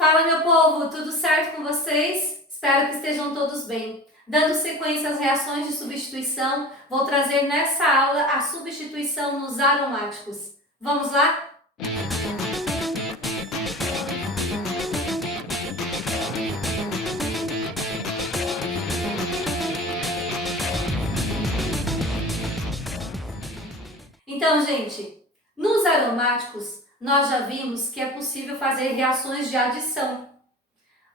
Fala, meu povo, tudo certo com vocês? Espero que estejam todos bem. Dando sequência às reações de substituição, vou trazer nessa aula a substituição nos aromáticos. Vamos lá? Então, gente, nos aromáticos, nós já vimos que é possível fazer reações de adição.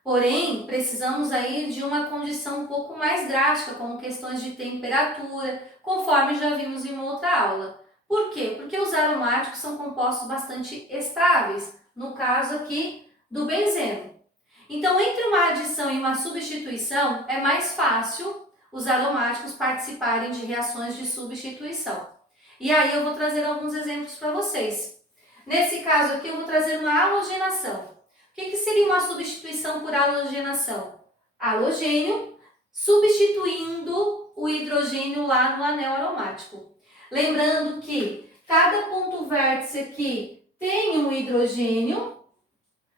Porém, precisamos aí de uma condição um pouco mais drástica, como questões de temperatura, conforme já vimos em uma outra aula. Por quê? Porque os aromáticos são compostos bastante estáveis, no caso aqui do benzeno. Então, entre uma adição e uma substituição, é mais fácil os aromáticos participarem de reações de substituição. E aí eu vou trazer alguns exemplos para vocês. Nesse caso aqui, eu vou trazer uma halogenação. O que seria uma substituição por halogenação? Halogênio substituindo o hidrogênio lá no anel aromático. Lembrando que cada ponto vértice aqui tem um hidrogênio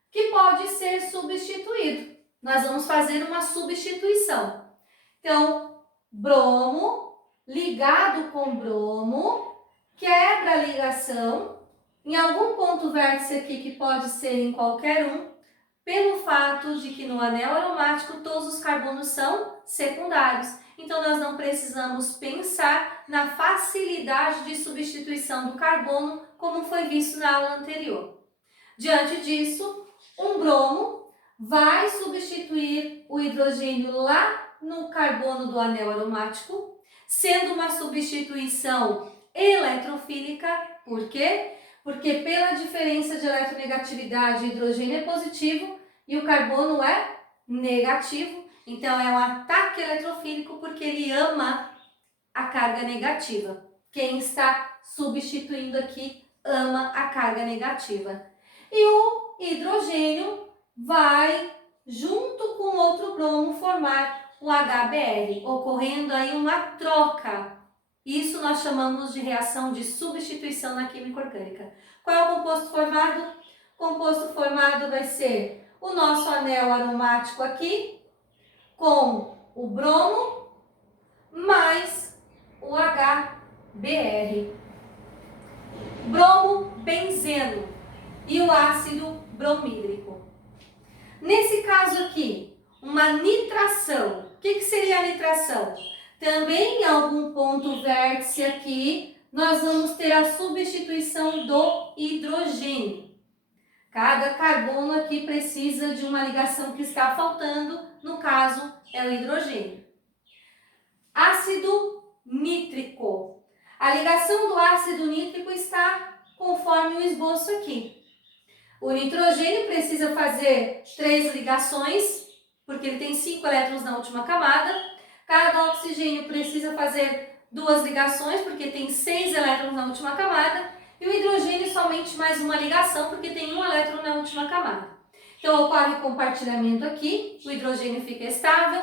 que pode ser substituído. Nós vamos fazer uma substituição. Então, bromo ligado com bromo, quebra a ligação em algum ponto vértice aqui, que pode ser em qualquer um, pelo fato de que no anel aromático todos os carbonos são secundários. Então, nós não precisamos pensar na facilidade de substituição do carbono, como foi visto na aula anterior. Diante disso, um bromo vai substituir o hidrogênio lá no carbono do anel aromático, sendo uma substituição eletrofílica. Por quê? Porque pela diferença de eletronegatividade, o hidrogênio é positivo e o carbono é negativo. Então, é um ataque eletrofílico porque ele ama a carga negativa. Quem está substituindo aqui ama a carga negativa. E o hidrogênio vai, junto com outro bromo, formar o HBr, ocorrendo aí uma troca. Isso nós chamamos de reação de substituição na química orgânica. Qual é o composto formado? O composto formado vai ser o nosso anel aromático aqui, com o bromo mais o HBr. Bromo benzeno e o ácido bromídrico. Nesse caso aqui, uma nitração. O que seria a nitração? Também em algum ponto vértice aqui, nós vamos ter a substituição do hidrogênio. Cada carbono aqui precisa de uma ligação que está faltando, no caso é o hidrogênio. Ácido nítrico. A ligação do ácido nítrico está conforme o esboço aqui. O nitrogênio precisa fazer 3 ligações, porque ele tem 5 elétrons na última camada. Cada oxigênio precisa fazer 2 ligações, porque tem 6 elétrons na última camada. E o hidrogênio somente mais uma ligação, porque tem 1 elétron na última camada. Então, ocorre o compartilhamento aqui, o hidrogênio fica estável.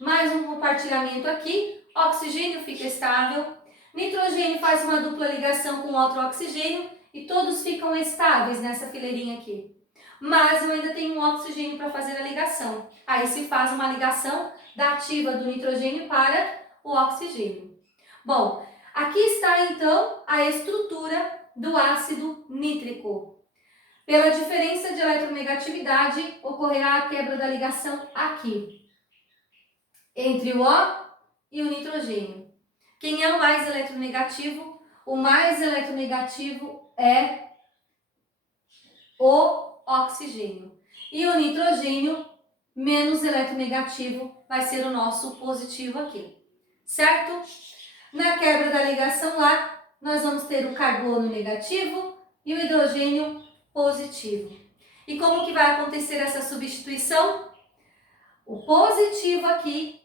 Mais um compartilhamento aqui, oxigênio fica estável. Nitrogênio faz uma dupla ligação com outro oxigênio e todos ficam estáveis nessa fileirinha aqui. Mas eu ainda tenho um oxigênio para fazer a ligação. Aí se faz uma ligação da ativa do nitrogênio para o oxigênio. Bom, aqui está então a estrutura do ácido nítrico. Pela diferença de eletronegatividade, ocorrerá a quebra da ligação aqui, entre o O e o nitrogênio. Quem é o mais eletronegativo? O mais eletronegativo é o oxigênio. E o nitrogênio, menos eletronegativo, vai ser o nosso positivo aqui. Certo? Na quebra da ligação lá, nós vamos ter o carbono negativo e o hidrogênio positivo. E como que vai acontecer essa substituição? O positivo aqui,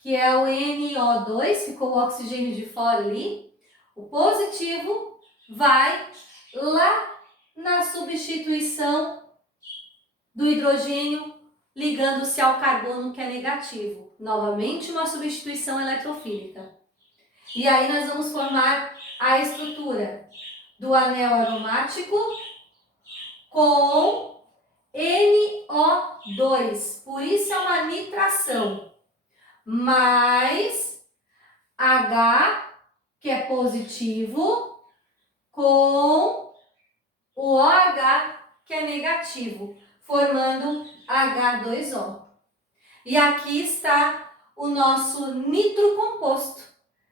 que é o NO2, ficou o oxigênio de fora ali. O positivo vai lá na substituição do hidrogênio, ligando-se ao carbono, que é negativo. Novamente, uma substituição eletrofílica. E aí nós vamos formar a estrutura do anel aromático com NO2, por isso é uma nitração, mais H, que é positivo, com o OH, que é negativo, formando H2O. E aqui está o nosso nitro composto,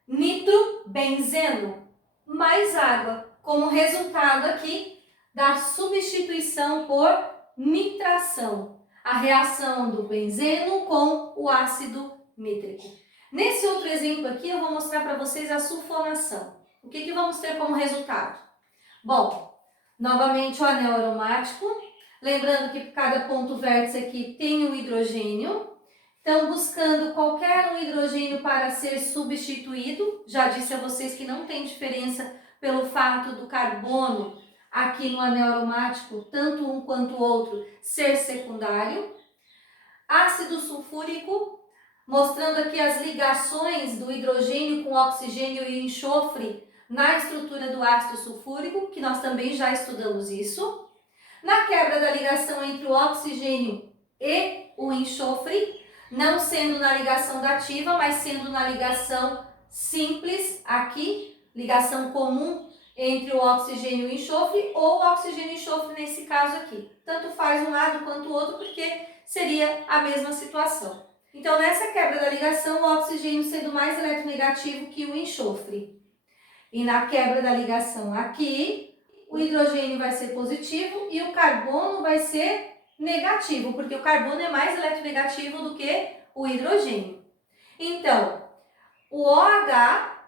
nitrobenzeno, mais água, como resultado aqui da substituição por nitração, a reação do benzeno com o ácido nítrico. Nesse outro exemplo aqui, eu vou mostrar para vocês a sulfonação. O que vamos ter como resultado? Bom, novamente o anel aromático, lembrando que cada ponto vértice aqui tem um hidrogênio. Então, buscando qualquer um hidrogênio para ser substituído, já disse a vocês que não tem diferença pelo fato do carbono aqui no anel aromático, tanto um quanto o outro, ser secundário. Ácido sulfúrico, mostrando aqui as ligações do hidrogênio com oxigênio e enxofre na estrutura do ácido sulfúrico, que nós também já estudamos isso. Na quebra da ligação entre o oxigênio e o enxofre, não sendo na ligação dativa, mas sendo na ligação simples aqui, ligação comum entre o oxigênio e o enxofre, ou o oxigênio e enxofre nesse caso aqui. Tanto faz um lado quanto o outro, porque seria a mesma situação. Então, nessa quebra da ligação, o oxigênio sendo mais eletronegativo que o enxofre. E na quebra da ligação aqui, o hidrogênio vai ser positivo e o carbono vai ser negativo, porque o carbono é mais eletronegativo do que o hidrogênio. Então, o OH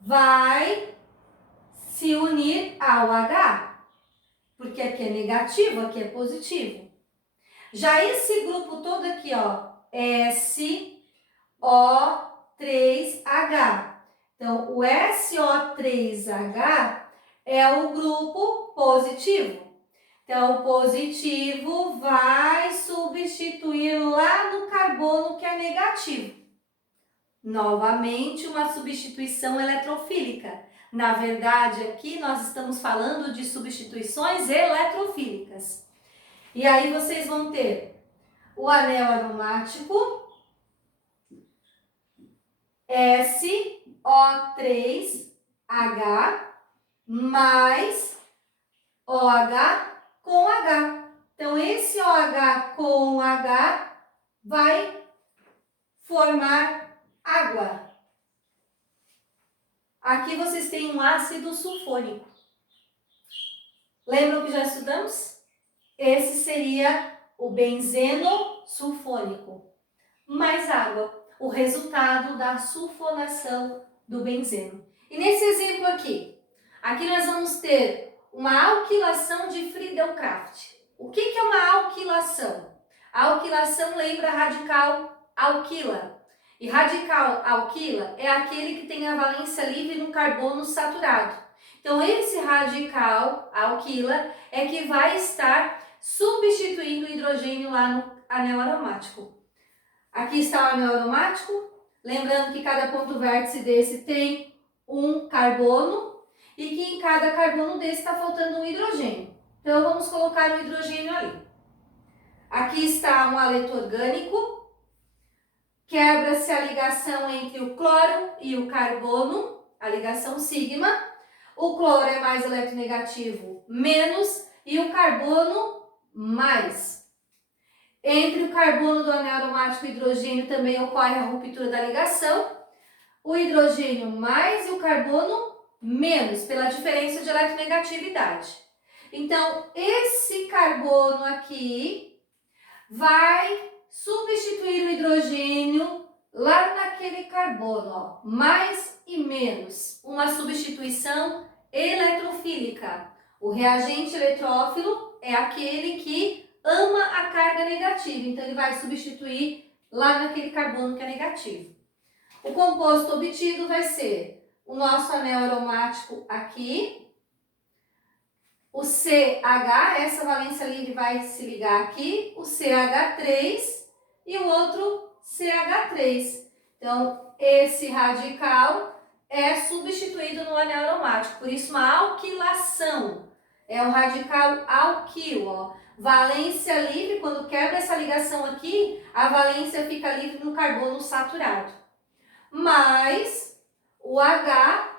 vai se unir ao H, porque aqui é negativo, aqui é positivo. Já esse grupo todo aqui, ó, SO3H. Então, o SO3H é o grupo positivo. Então, o positivo vai substituir lá no carbono que é negativo. Novamente, uma substituição eletrofílica. Na verdade, aqui nós estamos falando de substituições eletrofílicas. E aí vocês vão ter o anel aromático SO3H mais OH com H. Então, esse OH com H vai formar água. Aqui vocês têm um ácido sulfônico. Lembram que já estudamos? Esse seria o benzeno sulfônico, mais água, o resultado da sulfonação do benzeno. E nesse exemplo aqui nós vamos ter uma alquilação de Friedel-Crafts. O que é uma alquilação? A alquilação lembra radical alquila. E radical alquila é aquele que tem a valência livre no carbono saturado. Então, esse radical alquila é que vai estar substituindo o hidrogênio lá no anel aromático. Aqui está o anel aromático. Lembrando que cada ponto vértice desse tem um carbono e que em cada carbono desse está faltando um hidrogênio. Então, vamos colocar o hidrogênio ali. Aqui está um haleto orgânico. Quebra-se a ligação entre o cloro e o carbono, a ligação sigma. O cloro é mais eletronegativo, menos, e o carbono, mais. Entre o carbono do anel aromático e o hidrogênio também ocorre a ruptura da ligação. O hidrogênio mais e o carbono menos, pela diferença de eletronegatividade. Então, esse carbono aqui vai substituir o hidrogênio lá naquele carbono, ó, mais e menos, uma substituição eletrofílica. O reagente eletrófilo é aquele que ama a carga negativa, então ele vai substituir lá naquele carbono que é negativo. O composto obtido vai ser o nosso anel aromático aqui, o CH, essa valência livre vai se ligar aqui, o CH3 e o outro CH3. Então, esse radical é substituído no anel aromático, por isso uma alquilação. É um radical alquil, ó. Valência livre, quando quebra essa ligação aqui, a valência fica livre no carbono saturado. Mais o H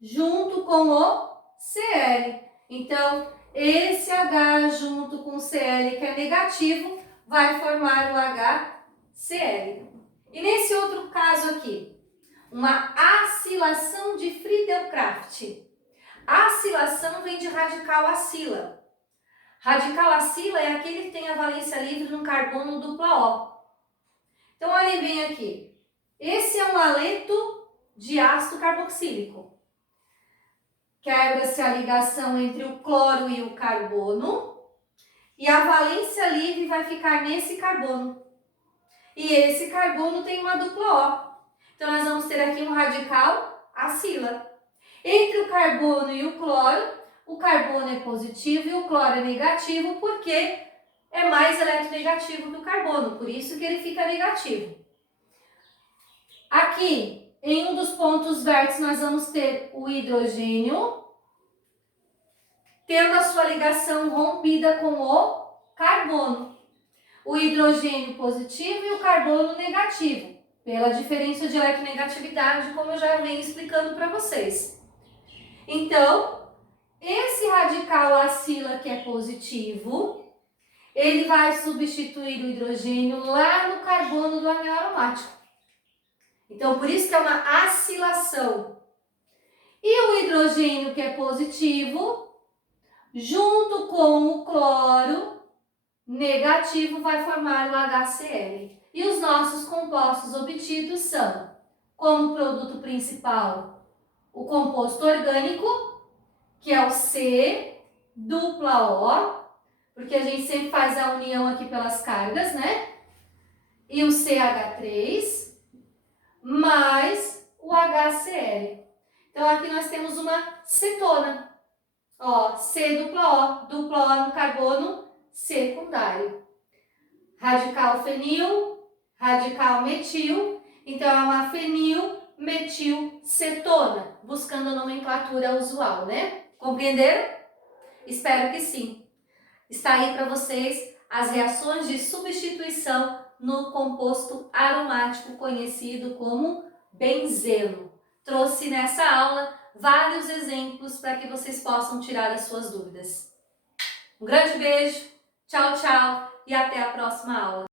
junto com o Cl. Então, esse H junto com o Cl, que é negativo, vai formar o HCl. E nesse outro caso aqui, uma acilação de Friedel-Crafts. A acilação vem de radical acila. Radical acila é aquele que tem a valência livre no carbono dupla O. Então, olhem bem aqui. Esse é um haleto de ácido carboxílico. Quebra-se a ligação entre o cloro e o carbono e a valência livre vai ficar nesse carbono. E esse carbono tem uma dupla O. Então, nós vamos ter aqui um radical acila. Entre o carbono e o carbono é positivo e o cloro é negativo, porque é mais eletronegativo que o carbono, por isso que ele fica negativo. Aqui, em um dos pontos vértices, nós vamos ter o hidrogênio, tendo a sua ligação rompida com o carbono. O hidrogênio positivo e o carbono negativo, pela diferença de eletronegatividade, como eu já venho explicando para vocês. Então, esse radical acila que é positivo, ele vai substituir o hidrogênio lá no carbono do anel aromático. Então, por isso que é uma acilação. E o hidrogênio que é positivo, junto com o cloro negativo, vai formar o HCl. E os nossos compostos obtidos são, como produto principal, o composto orgânico, que é o C dupla O, porque a gente sempre faz a união aqui pelas cargas, né? E o CH3, mais o HCl. Então, aqui nós temos uma cetona. Ó, C dupla O no carbono secundário. Radical fenil, radical metil, então é uma fenilmetilcetona, buscando a nomenclatura usual, né? Compreenderam? Espero que sim. Está aí para vocês as reações de substituição no composto aromático conhecido como benzeno. Trouxe nessa aula vários exemplos para que vocês possam tirar as suas dúvidas. Um grande beijo, tchau, tchau e até a próxima aula.